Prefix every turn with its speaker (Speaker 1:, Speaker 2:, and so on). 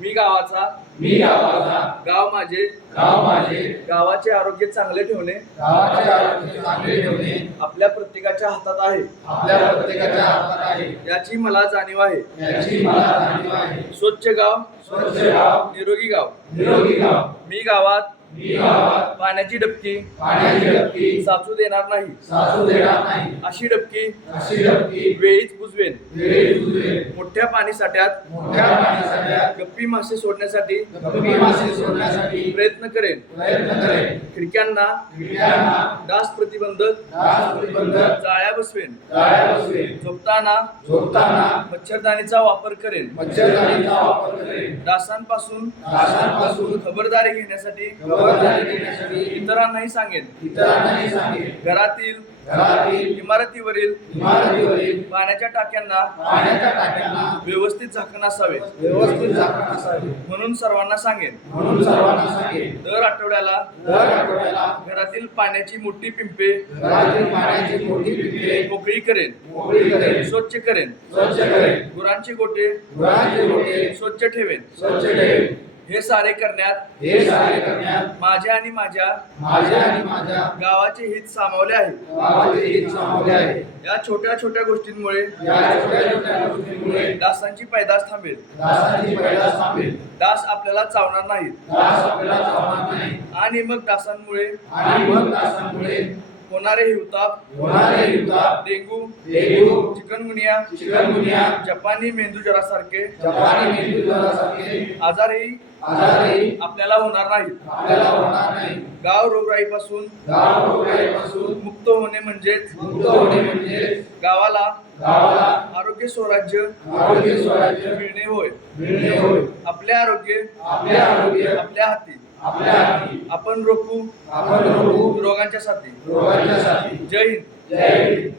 Speaker 1: मी गावाचा.
Speaker 2: मी गावाचा.
Speaker 1: गाव माझे.
Speaker 2: गाव माझे.
Speaker 1: गावाचे आरोग्य चांगले ठेवणे.
Speaker 2: गावाचे आरोग्य चांगले ठेवणे.
Speaker 1: आपल्या प्रत्येकाच्या हातात आहे.
Speaker 2: आपल्या प्रत्येकाच्या हातात आहे.
Speaker 1: याची मला जाणीव आहे.
Speaker 2: याची मला जाणीव आहे.
Speaker 1: स्वच्छ गाव.
Speaker 2: स्वच्छ गाव.
Speaker 1: निरोगी गाव.
Speaker 2: निरोगी गाव.
Speaker 1: मी गावात
Speaker 2: मी गावात
Speaker 1: पाण्याची डबकी.
Speaker 2: पाण्याची डबकी.
Speaker 1: साचू देणार नाही.
Speaker 2: साचू देणार नाही.
Speaker 1: अशी डबकी.
Speaker 2: अशी डबकी.
Speaker 1: वेळीच
Speaker 2: बुजवेल.
Speaker 1: मोठ्या पाणीसाठ्यात
Speaker 2: मोठ्या पाण्यासाठी
Speaker 1: गप्पी मासे सोडण्यासाठी
Speaker 2: गप्पी मासे सोडण्यासाठी
Speaker 1: प्रयत्न करेन
Speaker 2: प्रयत्न करेल.
Speaker 1: खिडक्यांना
Speaker 2: खिडक्यांना
Speaker 1: डास प्रतिबंधक
Speaker 2: डास प्रतिबंधक
Speaker 1: जाळ्या बसवेन.
Speaker 2: जाळ्या बसवेल
Speaker 1: झोपताना
Speaker 2: झोपताना
Speaker 1: मच्छरदाणीचा वापर करेन
Speaker 2: मच्छरदाणीचा वापर करेल.
Speaker 1: डासांपासून
Speaker 2: डासांपासून
Speaker 1: खबरदारी घेण्यासाठी इतरांनाही सांगेन
Speaker 2: इतरांनाही सांगेल
Speaker 1: घरातील
Speaker 2: घरातील
Speaker 1: इमारतीवरील
Speaker 2: इमारतीवरील
Speaker 1: पाण्याच्या टाक्यांना
Speaker 2: पाण्याच्या टाक्यांना
Speaker 1: व्यवस्थित झाकण असावे.
Speaker 2: व्यवस्थित झाकण असावे
Speaker 1: म्हणून सर्वांना सांगेन.
Speaker 2: म्हणून सर्वांना सांगेन
Speaker 1: दर आठवड्याला
Speaker 2: दर आठवड्याला
Speaker 1: घरातील पाण्याची मोठी पिंपे
Speaker 2: घरातील पाण्याची मोठी पिंपे
Speaker 1: मोकळी करेन.
Speaker 2: मोकळी करेन
Speaker 1: स्वच्छ करेन.
Speaker 2: स्वच्छ करेन
Speaker 1: गुरांचे गोटे
Speaker 2: गुरांचे गोटे
Speaker 1: स्वच्छ ठेवेन
Speaker 2: स्वच्छ ठेवेन.
Speaker 1: हे सारे करण्यात
Speaker 2: हे सारे करण्यात
Speaker 1: माझ्या आणि माझ्या
Speaker 2: माझ्या आणि माझ्या
Speaker 1: गावाचे हित सामावले आहे.
Speaker 2: गावाचे हित सामावले आहे.
Speaker 1: या छोट्या छोट्या गोष्टींमुळे
Speaker 2: या छोट्या छोट्या गोष्टींमुळे
Speaker 1: डासांची पैदास थांबेल.
Speaker 2: डासांची पैदास थांबेल.
Speaker 1: डास आपल्याला चावणार नाहीत.
Speaker 2: डास आपल्याला चावणार नाही
Speaker 1: आणि मग डासांमुळे
Speaker 2: आणि मग डासांमुळे
Speaker 1: होणारे हिवताप
Speaker 2: होणारे हिवताप
Speaker 1: डेंगू?
Speaker 2: Dengue
Speaker 1: chikungunya?
Speaker 2: चिकनगुनिया?
Speaker 1: जपानी मेंदूज्वरासारखे
Speaker 2: जपानी मेंदूज्वरासारखे
Speaker 1: आजारही?
Speaker 2: आजारही?
Speaker 1: आपल्याला होणार नाहीत
Speaker 2: आपल्याला होणार नाही.
Speaker 1: गाव रोगराईपासून
Speaker 2: गाव रोगराईपासून
Speaker 1: मुक्त होणे म्हणजेच
Speaker 2: मुक्त होणे म्हणजे
Speaker 1: गावाला
Speaker 2: गावाला
Speaker 1: आरोग्य स्वराज्य
Speaker 2: आरोग्य स्वराज्य
Speaker 1: मिळणे होय.
Speaker 2: मिळणे होय.
Speaker 1: आपले आरोग्य
Speaker 2: आपले आरोग्य आपल्या हाती.
Speaker 1: आपण रोखू.
Speaker 2: आपण रोखू.
Speaker 1: रोगांच्या साथी.
Speaker 2: रोगांच्या साथी.
Speaker 1: जय हिंद.
Speaker 2: जय हिंद.